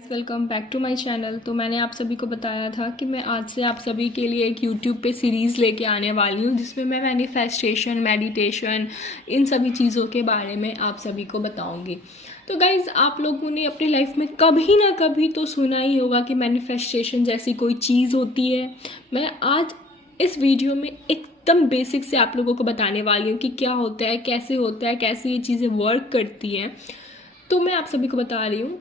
Welcome back to my channel. तो मैंने आप सभी को बताया था कि मैं आज से आप सभी के लिए एक यूट्यूब पे सीरीज़ लेके आने वाली हूँ जिसमें मैं मैनिफेस्टेशन, मेडिटेशन, इन सभी चीज़ों के बारे में आप सभी को बताऊँगी। तो गाइज़, आप लोगों ने अपनी लाइफ में कभी ना कभी तो सुना ही होगा कि मैनिफेस्टेशन जैसी कोई चीज़ होती है। मैं आज इस वीडियो में एकदम बेसिक से आप लोगों को बताने वाली हूँ कि क्या होता है, कैसे ये चीज़ें वर्क करती हैं। तो मैं आप सभी को बता रही हूँ।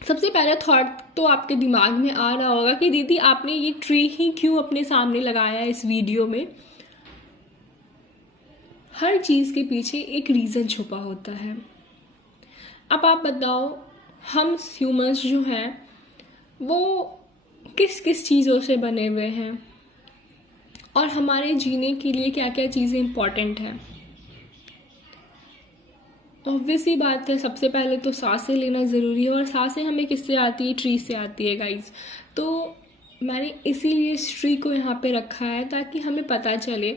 सबसे पहला थॉट तो आपके दिमाग में आ रहा होगा कि दीदी आपने ये ट्री ही क्यों अपने सामने लगाया है इस वीडियो में। हर चीज़ के पीछे एक रीज़न छुपा होता है। अब आप बताओ, हम ह्यूमंस जो हैं वो किस किस चीज़ों से बने हुए हैं और हमारे जीने के लिए क्या क्या चीज़ें इंपॉर्टेंट हैं। ऑब्वियस ही बात है, सबसे पहले तो सांसें लेना ज़रूरी है और सांसें हमें किससे आती है? ट्री से आती है गाइस। तो मैंने इसीलिए इस ट्री को यहाँ पे रखा है ताकि हमें पता चले,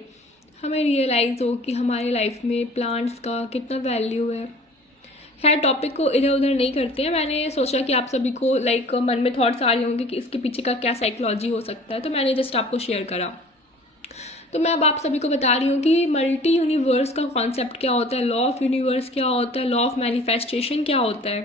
हमें रियलाइज़ हो कि हमारे लाइफ में प्लांट्स का कितना वैल्यू है। खैर, टॉपिक को इधर उधर नहीं करते हैं। मैंने सोचा कि आप सभी को मन में थॉट्स आ रहे होंगे कि इसके पीछे का क्या साइकोलॉजी हो सकता है, तो मैंने जस्ट आपको शेयर करा। तो मैं अब आप सभी को बता रही हूँ कि मल्टी यूनिवर्स का कॉन्सेप्ट क्या होता है, लॉ ऑफ यूनिवर्स क्या होता है, लॉ ऑफ मैनिफेस्टेशन क्या होता है।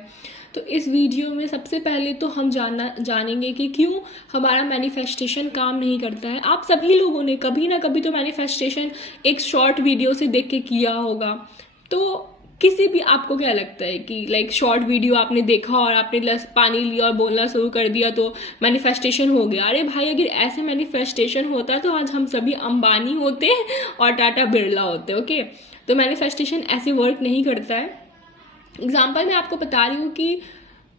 तो इस वीडियो में सबसे पहले तो हम जानेंगे कि क्यों हमारा मैनिफेस्टेशन काम नहीं करता है। आप सभी लोगों ने कभी ना कभी तो मैनिफेस्टेशन एक शॉर्ट वीडियो से देख के किया होगा। तो किसी भी, आपको क्या लगता है कि शॉर्ट वीडियो आपने देखा और आपने पानी लिया और बोलना शुरू कर दिया तो मैनिफेस्टेशन हो गया? अरे भाई, अगर ऐसे मैनिफेस्टेशन होता तो आज हम सभी अंबानी होते और टाटा बिरला होते। ओके, तो मैनिफेस्टेशन ऐसे वर्क नहीं करता है। एग्जाम्पल मैं आपको बता रही हूँ कि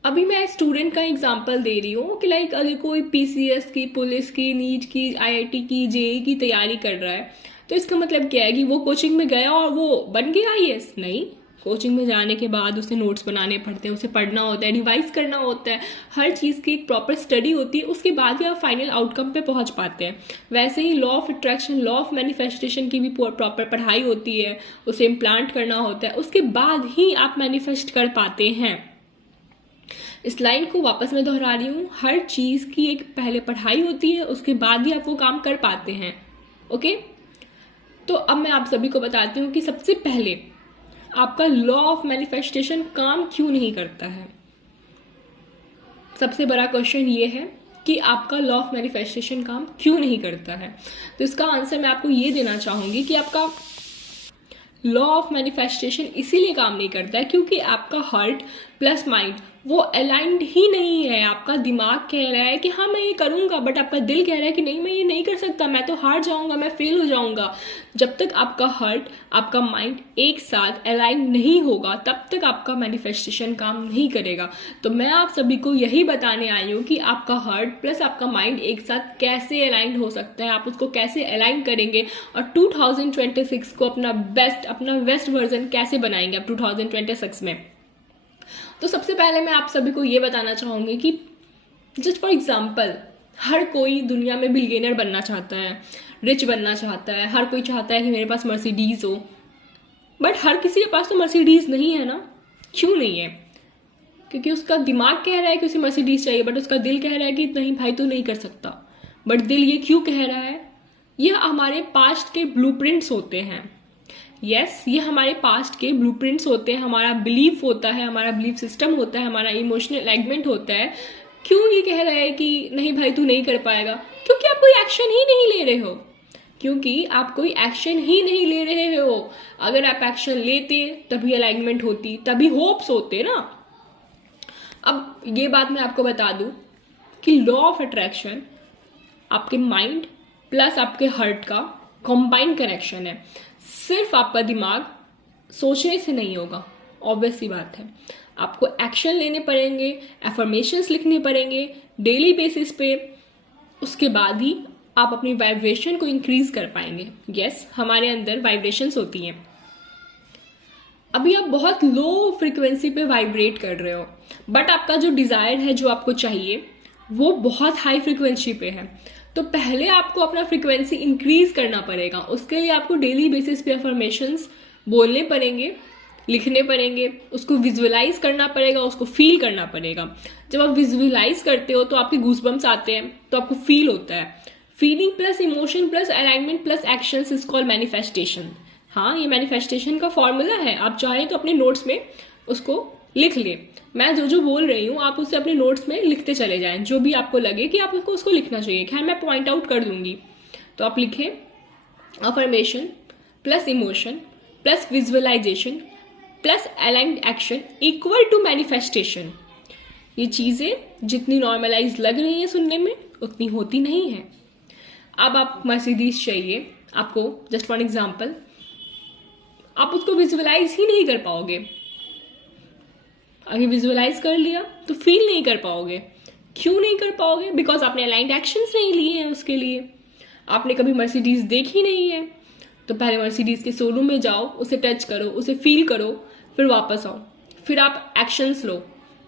अभी मैं स्टूडेंट का एग्जाम्पल दे रही हूँ कि अगर कोई पीसीएस की, पुलिस की, नीट की, आईआईटी की, जेईई की तैयारी कर रहा है, तो इसका मतलब क्या है कि वो कोचिंग में गया और वो बन गया आईएएस? नहीं। कोचिंग में जाने के बाद उसे नोट्स बनाने पड़ते हैं, उसे पढ़ना होता है, रिवाइज करना होता है, हर चीज़ की एक प्रॉपर स्टडी होती है, उसके बाद ही आप फाइनल आउटकम पे पहुंच पाते हैं। वैसे ही law of attraction, law of manifestation की भी प्रॉपर पढ़ाई होती है, उसे इम्प्लांट करना होता है, उसके बाद ही आप मैनिफेस्ट कर पाते हैं। इस लाइन को वापस मैं दोहरा रही हूँ, हर चीज़ की एक पहले पढ़ाई होती है, उसके बाद ही आप वो काम कर पाते हैं। ओके, तो अब मैं आप सभी को बताती हूँ कि सबसे पहले आपका लॉ ऑफ मैनिफेस्टेशन काम क्यों नहीं करता है। सबसे बड़ा क्वेश्चन ये है कि आपका लॉ ऑफ मैनिफेस्टेशन काम क्यों नहीं करता है। तो इसका आंसर मैं आपको ये देना चाहूंगी कि आपका लॉ ऑफ मैनिफेस्टेशन इसीलिए काम नहीं करता है क्योंकि आपका हार्ट प्लस माइंड वो अलाइंड ही नहीं है। आपका दिमाग कह रहा है कि हाँ मैं ये करूँगा, बट आपका दिल कह रहा है कि नहीं, मैं ये नहीं कर सकता, मैं तो हार जाऊँगा, मैं फेल हो जाऊँगा। जब तक आपका हार्ट, आपका माइंड एक साथ अलाइन नहीं होगा, तब तक आपका मैनिफेस्टेशन काम नहीं करेगा। तो मैं आप सभी को यही बताने आई हूँ कि आपका हार्ट प्लस आपका माइंड एक साथ कैसे अलाइंड हो सकता है, आप उसको कैसे अलाइन करेंगे और 2026 को अपना बेस्ट वर्जन कैसे बनाएंगे आप 2026 में। तो सबसे पहले मैं आप सभी को ये बताना चाहूँगी कि जस्ट फॉर एग्जाम्पल, हर कोई दुनिया में बिलियनर बनना चाहता है, रिच बनना चाहता है, हर कोई चाहता है कि मेरे पास मर्सिडीज़ हो, बट हर किसी के पास तो मर्सिडीज़ नहीं है ना। क्यों नहीं है? क्योंकि उसका दिमाग कह रहा है कि उसे मर्सिडीज़ चाहिए, बट उसका दिल कह रहा है कि नहीं भाई तू नहीं कर सकता। बट दिल ये क्यों कह रहा है? यह हमारे पास्ट के ब्लूप्रिंट्स होते हैं। यस, ये हमारे पास्ट के ब्लूप्रिंट्स होते हैं, हमारा बिलीफ होता है, हमारा बिलीफ सिस्टम होता है, हमारा इमोशनल एलिमेंट होता है। क्यों ये कह रहा है कि नहीं भाई तू नहीं कर पाएगा? क्योंकि आप कोई एक्शन ही नहीं ले रहे हो। अगर आप एक्शन लेते तभी अलाइनमेंट होती, तभी होप्स होते ना। अब ये बात मैं आपको बता दूं कि लॉ ऑफ अट्रैक्शन आपके माइंड प्लस आपके हार्ट का कंबाइंड कनेक्शन है। सिर्फ आपका दिमाग सोचने से नहीं होगा, ऑब्वियस सी बात है। आपको एक्शन लेने पड़ेंगे, एफर्मेशंस लिखने पड़ेंगे डेली बेसिस पे, उसके बाद ही आप अपनी वाइब्रेशन को इंक्रीज कर पाएंगे। यस, हमारे अंदर वाइब्रेशंस होती हैं। अभी आप बहुत लो फ्रिक्वेंसी पे वाइब्रेट कर रहे हो, बट आपका जो डिजायर है, जो आपको चाहिए, वो बहुत हाई फ्रिक्वेंसी पे है। तो पहले आपको अपना फ्रिक्वेंसी इंक्रीज करना पड़ेगा। उसके लिए आपको डेली बेसिस पे अफर्मेशंस बोलने पड़ेंगे, लिखने पड़ेंगे, उसको विजुअलाइज करना पड़ेगा, उसको फील करना पड़ेगा। जब आप विजुअलाइज करते हो तो आपके गूज़बम्प्स आते हैं, तो आपको फील होता है। Feeling plus emotion plus alignment plus actions is called manifestation. हाँ, ये मैनिफेस्टेशन का फॉर्मूला है। आप चाहें तो अपने नोट्स में उसको लिख ले। मैं जो जो बोल रही हूँ आप उसे अपने नोट्स में लिखते चले जाएं, जो भी आपको लगे कि आपको उसको लिखना चाहिए। खैर मैं पॉइंट आउट कर दूंगी। तो आप लिखें affirmation plus emotion plus visualisation plus aligned action equal to manifestation. ये चीज़ें जितनी नॉर्मलाइज लग रही हैं सुनने में, उतनी होती नहीं है। अब आप मर्सिडीज चाहिए आपको, जस्ट फॉर एग्जाम्पल, आप उसको विजुअलाइज ही नहीं कर पाओगे। अगर विजुअलाइज कर लिया तो फील नहीं कर पाओगे। क्यों नहीं कर पाओगे? बिकॉज आपने अलाइन्ड एक्शंस नहीं लिए हैं उसके लिए। आपने कभी मर्सिडीज देखी नहीं है, तो पहले मर्सिडीज के शोरूम में जाओ, उसे टच करो, उसे फील करो, फिर वापस आओ, फिर आप एक्शंस लो।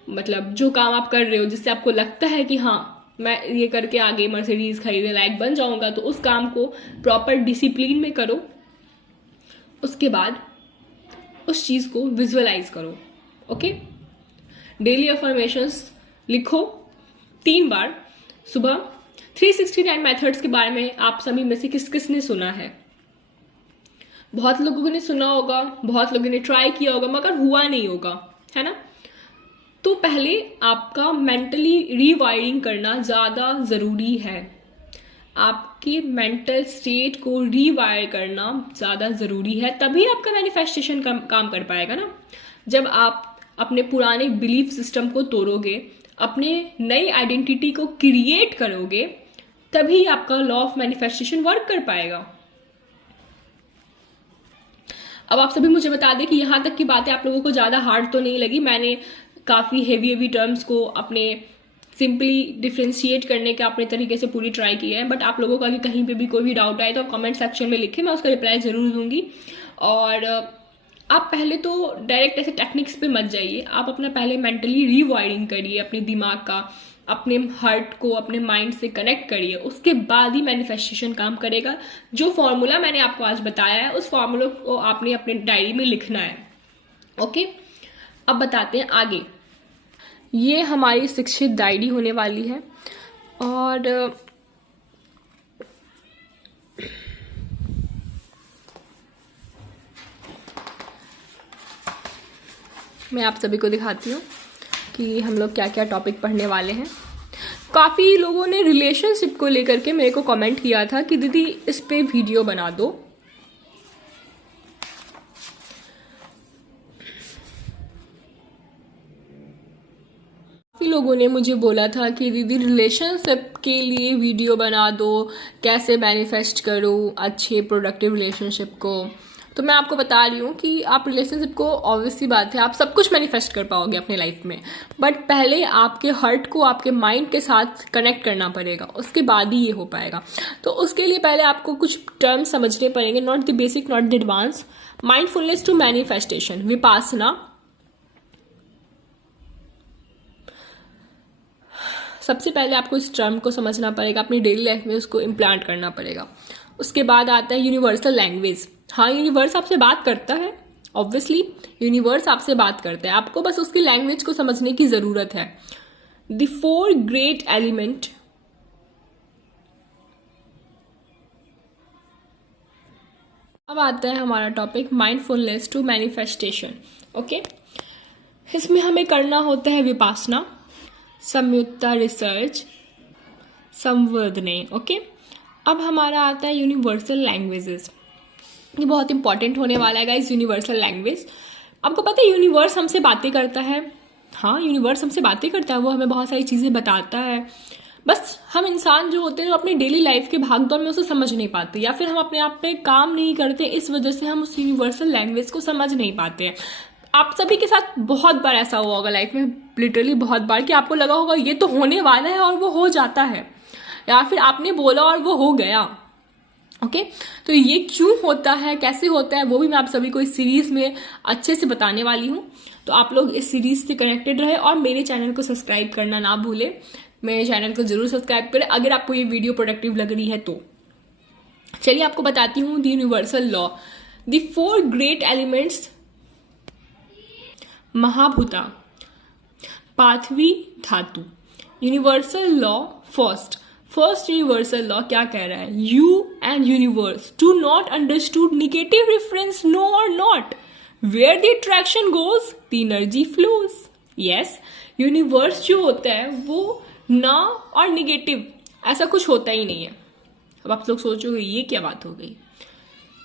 मतलब जो काम आप कर रहे हो जिससे आपको लगता है कि हाँ मैं ये करके आगे मर्सिडीज खरीदने लायक बन जाऊंगा, तो उस काम को प्रॉपर डिसिप्लिन में करो। उसके बाद उस चीज़ को विजुअलाइज करो। ओके, डेली अफर्मेशंस लिखो 3 बार सुबह। 369 मेथड्स के बारे में आप सभी में से किस किस ने सुना है? बहुत लोगों ने सुना होगा, बहुत लोगों ने ट्राई किया होगा, मगर हुआ नहीं होगा, है ना? तो पहले आपका मेंटली रीवायरिंग करना ज़्यादा ज़रूरी है। आपके मेंटल स्टेट को रीवायर करना ज़्यादा ज़रूरी है, तभी आपका मैनिफेस्टेशन काम कर पाएगा ना। जब आप अपने पुराने बिलीफ सिस्टम को तोड़ोगे, अपने नई आइडेंटिटी को क्रिएट करोगे, तभी आपका लॉ ऑफ मैनिफेस्टेशन वर्क कर पाएगा। अब आप सभी मुझे बता दें कि यहाँ तक की बातें आप लोगों को ज़्यादा हार्ड तो नहीं लगी। मैंने काफ़ी हेवी टर्म्स को अपने सिंपली डिफ्रेंशिएट करने के अपने तरीके से पूरी ट्राई की है। बट आप लोगों का कहीं पे भी कोई भी डाउट आए तो आप कमेंट सेक्शन में लिखें, मैं उसका रिप्लाई ज़रूर दूंगी। और आप पहले तो डायरेक्ट ऐसे टेक्निक्स पे मत जाइए। आप अपना पहले मेंटली रीवायरिंग करिए अपने दिमाग का, अपने हार्ट को अपने माइंड से कनेक्ट करिए। उसके बाद ही मैनिफेस्टेशन काम करेगा। जो फॉर्मूला मैंने आपको आज बताया है, उस फॉर्मूला को आपने अपने डायरी में लिखना है। ओके, अब बताते हैं आगे। ये हमारी शिक्षित डायरी होने वाली है और मैं आप सभी को दिखाती हूँ कि हम लोग क्या क्या टॉपिक पढ़ने वाले हैं। काफ़ी लोगों ने रिलेशनशिप को लेकर के मेरे को कमेंट किया था कि दीदी इस पे वीडियो बना दो। काफ़ी लोगों ने मुझे बोला था कि दीदी रिलेशनशिप के लिए वीडियो बना दो, कैसे मैनिफेस्ट करूँ अच्छे प्रोडक्टिव रिलेशनशिप को। तो मैं आपको बता रही हूँ कि आप रिलेशनशिप को, ऑब्वियस सी बात है, आप सब कुछ मैनिफेस्ट कर पाओगे अपने लाइफ में, बट पहले आपके हार्ट को आपके माइंड के साथ कनेक्ट करना पड़ेगा, उसके बाद ही ये हो पाएगा। तो उसके लिए पहले आपको कुछ टर्म्स समझने पड़ेंगे, not the basic not the advance. Mindfulness to manifestation, vipassana. सबसे पहले आपको इस टर्म को समझना पड़ेगा, अपनी डेली लाइफ में उसको इम्प्लांट करना पड़ेगा। उसके बाद आता है यूनिवर्सल लैंग्वेज। हाँ, यूनिवर्स आपसे बात करता है, ऑब्वियसली यूनिवर्स आपसे बात करता है, आपको बस उसकी लैंग्वेज को समझने की जरूरत है। The 4 great element. अब आता है हमारा topic mindfulness to manifestation. Okay, इसमें हमें करना होता है विपासना, संयुक्ता रिसर्च, संवर्धने। ओके, अब हमारा आता है यूनिवर्सल लैंग्वेजेस। ये बहुत इंपॉर्टेंट होने वाला है गाइस, यूनिवर्सल लैंग्वेज। आपको पता है यूनिवर्स हमसे बातें करता है। हाँ, यूनिवर्स हमसे बातें करता है, वो हमें बहुत सारी चीज़ें बताता है। बस हम इंसान जो होते हैं वो अपनी डेली लाइफ के भागदौड़ में उसे समझ नहीं पाते, या फिर हम अपने आप पे काम नहीं करते, इस वजह से हम उस यूनिवर्सल लैंग्वेज को समझ नहीं पाते हैं। आप सभी के साथ बहुत बार ऐसा हुआ होगा लाइफ में, लिटरली बहुत बार, कि आपको लगा होगा ये तो होने वाला है और वो हो जाता है, या फिर आपने बोला और वो हो गया। ओके, तो ये क्यों होता है, कैसे होता है, वो भी मैं आप सभी को इस सीरीज में अच्छे से बताने वाली हूँ। तो आप लोग इस सीरीज से कनेक्टेड रहे और मेरे चैनल को सब्सक्राइब करना ना भूले। मेरे चैनल को जरूर सब्सक्राइब करें अगर आपको ये वीडियो प्रोडक्टिव लग रही है तो। चलिए आपको बताती हूँ the universal law, the 4 great elements महाभूता, पार्थवी धातु, universal law first. First universal law क्या कह रहा है? You and universe do not understood negative reference, no और not, where the attraction goes the energy flows. Yes, universe जो होता है वो ना और निगेटिव ऐसा कुछ होता ही नहीं है। अब आप लोग सोचोगे ये क्या बात हो गई?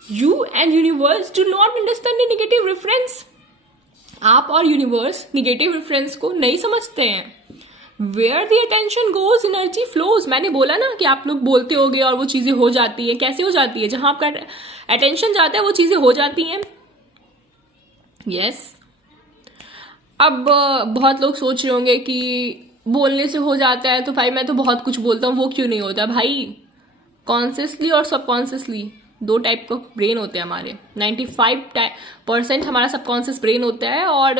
You and universe do not understand the negative reference. आप और यूनिवर्स निगेटिव रेफरेंस को नहीं समझते हैं। Where the attention goes energy flows. मैंने बोला ना कि आप लोग बोलते होगे और वो चीजें हो जाती है। कैसे हो जाती है? जहां आपका अटेंशन जाता है वो चीजें हो जाती हैं। यस। अब बहुत लोग सोच रहे होंगे कि बोलने से हो जाता है तो भाई मैं तो बहुत कुछ बोलता हूँ, वो क्यों नहीं होता? भाई कॉन्शियसली और सबकॉन्शियसली दो टाइप का ब्रेन होते हैं हमारे। 95% हमारा सबकॉन्शियस ब्रेन होता है और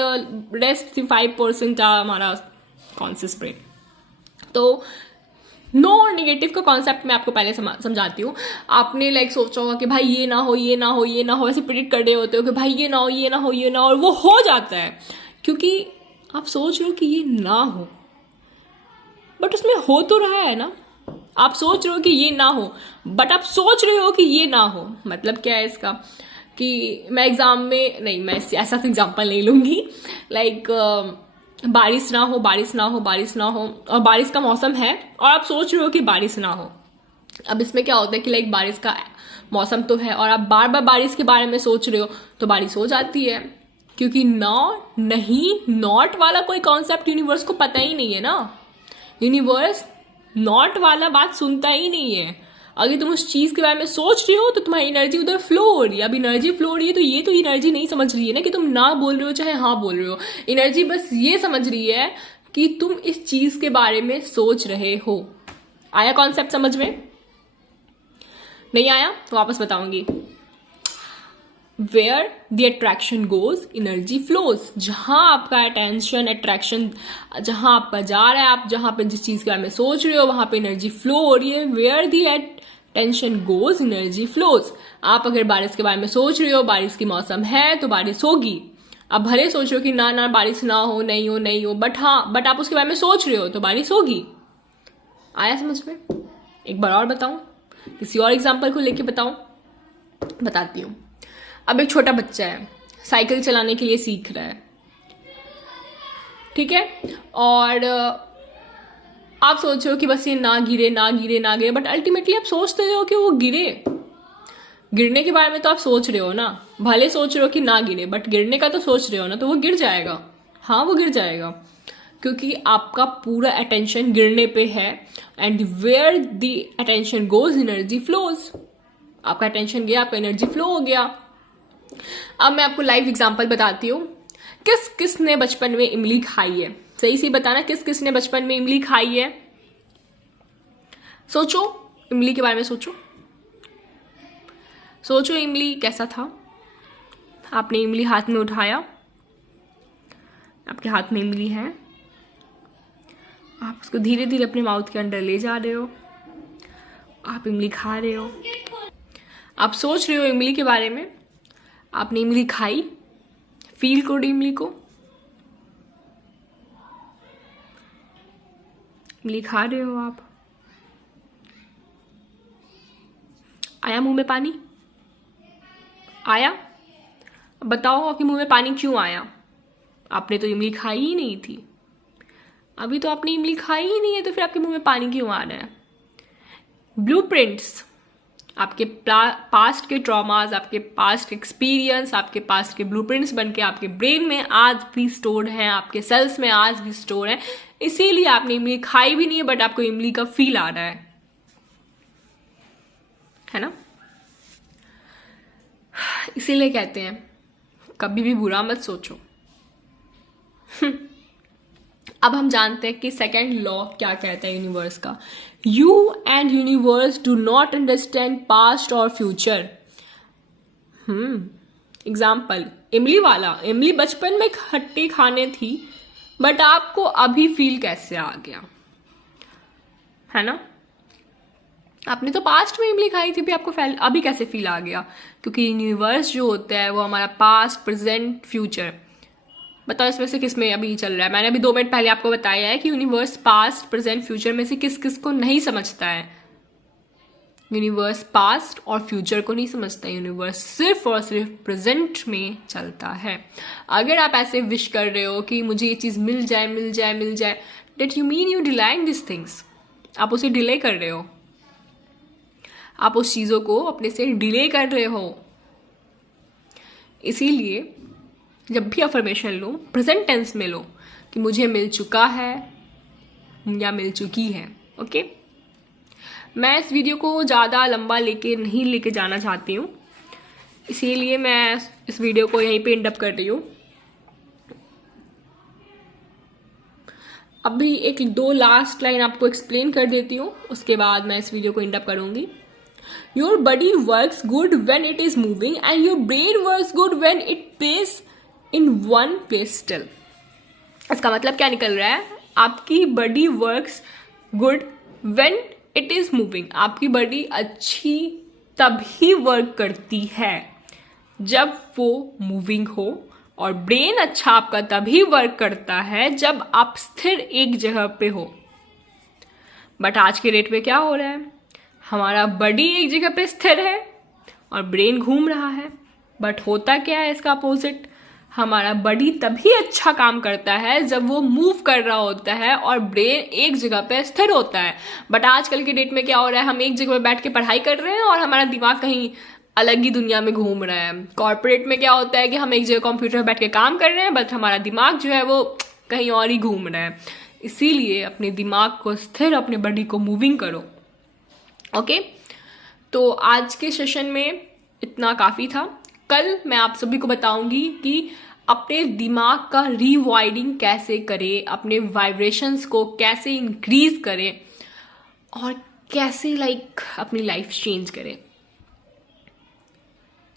रेस्ट 5% हमारा कॉन्शियस ब्रेन। तो नो और निगेटिव का कॉन्सेप्ट मैं आपको पहले समझाती हूँ। आपने लाइक सोचा होगा कि भाई ये ना हो, ये ना हो, ये ना हो, ऐसे प्रिडिक्ट कर रहे होते हो कि भाई ये ना हो, ये ना हो, ये ना हो, और वो हो जाता है क्योंकि आप सोच रहे हो कि ये ना हो, बट उसमें हो तो रहा है ना। आप सोच रहे हो कि ये ना हो, बट आप सोच रहे हो कि ये ना हो। मतलब क्या है इसका? कि मैं एग्जाम में नहीं, मैं ऐसा एग्जाम्पल नहीं लूंगी। लाइक बारिश ना हो, बारिश ना हो, बारिश ना हो, और बारिश का मौसम है और आप सोच रहे हो कि बारिश ना हो। अब इसमें क्या होता है कि लाइक बारिश का मौसम तो है और आप बार बार बारिश के बारे में सोच रहे हो तो बारिश हो जाती है, क्योंकि नहीं, नॉट वाला कोई कॉन्सेप्ट यूनिवर्स को पता ही नहीं है ना। यूनिवर्स नॉट वाला बात सुनता ही नहीं है। अगर तुम उस चीज के बारे में सोच रहे हो तो तुम्हारी एनर्जी उधर फ्लो हो रही है। अब एनर्जी फ्लो हो रही है तो ये तो एनर्जी नहीं समझ रही है ना कि तुम ना बोल रहे हो चाहे हाँ बोल रहे हो। एनर्जी बस ये समझ रही है कि तुम इस चीज के बारे में सोच रहे हो। आया कॉन्सेप्ट समझ में? नहीं आया तो वापस बताऊंगी। Where the attraction goes energy flows. जहां आपका अटेंशन, अट्रैक्शन जहां आपका जा रहा है, आप जहां पे जिस चीज के बारे में सोच रहे हो वहां पे एनर्जी फ्लो हो रही है। Where the attention goes energy flows. आप अगर बारिश के बारे में सोच रहे हो, बारिश की मौसम है तो बारिश होगी। अब भले सोच रहे हो कि ना बारिश ना हो, नहीं हो, नहीं हो, बट आप उसके बारे में सोच रहे हो तो बारिश होगी। आया समझ में? एक बार और बताऊं, किसी और एग्जाम्पल को लेके बताती हूँ। अब एक छोटा बच्चा है, साइकिल चलाने के लिए सीख रहा है, ठीक है, और आप सोच रहे हो कि बस ये ना गिरे ना गिरे ना गिरे, बट अल्टीमेटली आप सोचते हो कि वो गिरने के बारे में तो आप सोच रहे हो ना। भले सोच रहे हो कि ना गिरे, बट गिरने का तो सोच रहे हो ना, तो वो गिर जाएगा। हाँ, वो गिर जाएगा क्योंकि आपका पूरा अटेंशन गिरने पे है। And where the attention goes energy flows. आपका अटेंशन गया, आपका एनर्जी फ्लो हो गया। अब मैं आपको लाइव एग्जांपल बताती हूँ। किसने बचपन में इमली खाई है? सही से बताना, किसने बचपन में इमली खाई है? सोचो, इमली के बारे में सोचो इमली कैसा था। आपने इमली हाथ में उठाया, आपके हाथ में इमली है, आप उसको धीरे धीरे अपने माउथ के अंदर ले जा रहे हो, आप इमली खा रहे हो, आप सोच रहे हो इमली के बारे में, आपने इमली खाई, फील करो इमली को, इमली खा रहे हो आप। आया मुंह में पानी? आया? बताओ कि मुंह में पानी क्यों आया? आपने तो इमली खाई ही नहीं थी। अभी तो आपने इमली खाई ही नहीं है, तो फिर आपके मुंह में पानी क्यों आ रहा है? ब्लूप्रिंट्स, आपके पास्ट के ट्रॉमास, आपके पास्ट एक्सपीरियंस, आपके पास्ट के ब्लूप्रिंट्स बनके आपके ब्रेन में आज भी स्टोर्ड हैं, आपके सेल्स में आज भी स्टोर है। इसीलिए आपने इमली खाई भी नहीं है, बट आपको इमली का फील आ रहा है ना? इसीलिए कहते हैं कभी भी बुरा मत सोचो। अब हम जानते हैं कि सेकेंड लॉ क्या कहता है यूनिवर्स का। You and universe do not understand past और फ्यूचर। एग्जाम्पल, इमली वाला। इमली बचपन में खट्टी खाने थी, बट आपको अभी फील कैसे आ गया, है ना? आपने तो पास्ट में इमली खाई थी, भी आपको अभी कैसे फील आ गया? क्योंकि यूनिवर्स जो होता है वो हमारा पास्ट, प्रेजेंट, फ्यूचर बताओ इसमें से किस में अभी चल रहा है। मैंने अभी 2 मिनट पहले आपको बताया है कि यूनिवर्स पास्ट प्रेजेंट फ्यूचर में से किस किस को नहीं समझता है। यूनिवर्स पास्ट और फ्यूचर को नहीं समझता, यूनिवर्स सिर्फ और सिर्फ प्रेजेंट में चलता है। अगर आप ऐसे विश कर रहे हो कि मुझे ये चीज़ मिल जाए मिल जाए मिल जाए, that you mean you delaying this things. आप उसे डिले कर रहे हो, आप उस चीज़ों को अपने से डिले कर रहे हो। इसीलिए जब भी अफर्मेशन लो, प्रेजेंट टेंस में लो कि मुझे मिल चुका है या मिल चुकी है। ओके, मैं इस वीडियो को ज़्यादा लंबा नहीं लेके जाना चाहती हूँ, इसीलिए मैं इस वीडियो को यहीं पे एंड अप कर रही हूँ। अभी 1-2 लास्ट लाइन आपको एक्सप्लेन कर देती हूँ, उसके बाद मैं इस वीडियो को एंड अप करूँगी। Your body works good when it is moving and your brain works good when it place in one place still. इसका मतलब क्या निकल रहा है? आपकी body works good when it is moving. आपकी बॉडी अच्छी तभी वर्क करती है जब वो मूविंग हो, और ब्रेन अच्छा आपका तभी वर्क करता है जब आप स्थिर एक जगह पे हो। बट आज के डेट में क्या हो रहा है? हमारा बॉडी एक जगह पे स्थिर है और ब्रेन घूम रहा है। बट होता क्या है इसका अपोजिट? हमारा बॉडी तभी अच्छा काम करता है जब वो मूव कर रहा होता है और ब्रेन एक जगह पे स्थिर होता है। बट आजकल के डेट में क्या हो रहा है? हम एक जगह पे बैठ के पढ़ाई कर रहे हैं और हमारा दिमाग कहीं अलग ही दुनिया में घूम रहा है। कॉर्पोरेट में क्या होता है कि हम एक जगह कंप्यूटर पे बैठ के काम कर रहे हैं, बट हमारा दिमाग जो है वो कहीं और ही घूम रहा है। इसीलिए अपने दिमाग को स्थिर, अपने बॉडी को मूविंग करो। ओके, तो आज के सेशन में इतना काफ़ी था। कल मैं आप सभी को बताऊंगी कि अपने दिमाग का रीवाइडिंग कैसे करें, अपने वाइब्रेशंस को कैसे इंक्रीज करें और कैसे अपनी लाइफ चेंज करें।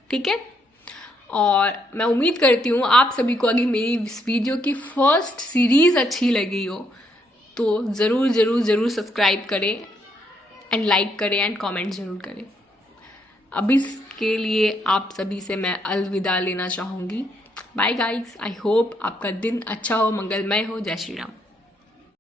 ठीक है, और मैं उम्मीद करती हूँ आप सभी को अगर मेरी इस वीडियो की फर्स्ट सीरीज अच्छी लगी हो तो ज़रूर ज़रूर ज़रूर सब्सक्राइब करें एंड लाइक करें एंड कमेंट ज़रूर करें। अभी के लिए आप सभी से मैं अलविदा लेना चाहूँगी। बाय गाइस, आई होप आपका दिन अच्छा हो, मंगलमय हो। जय श्री राम।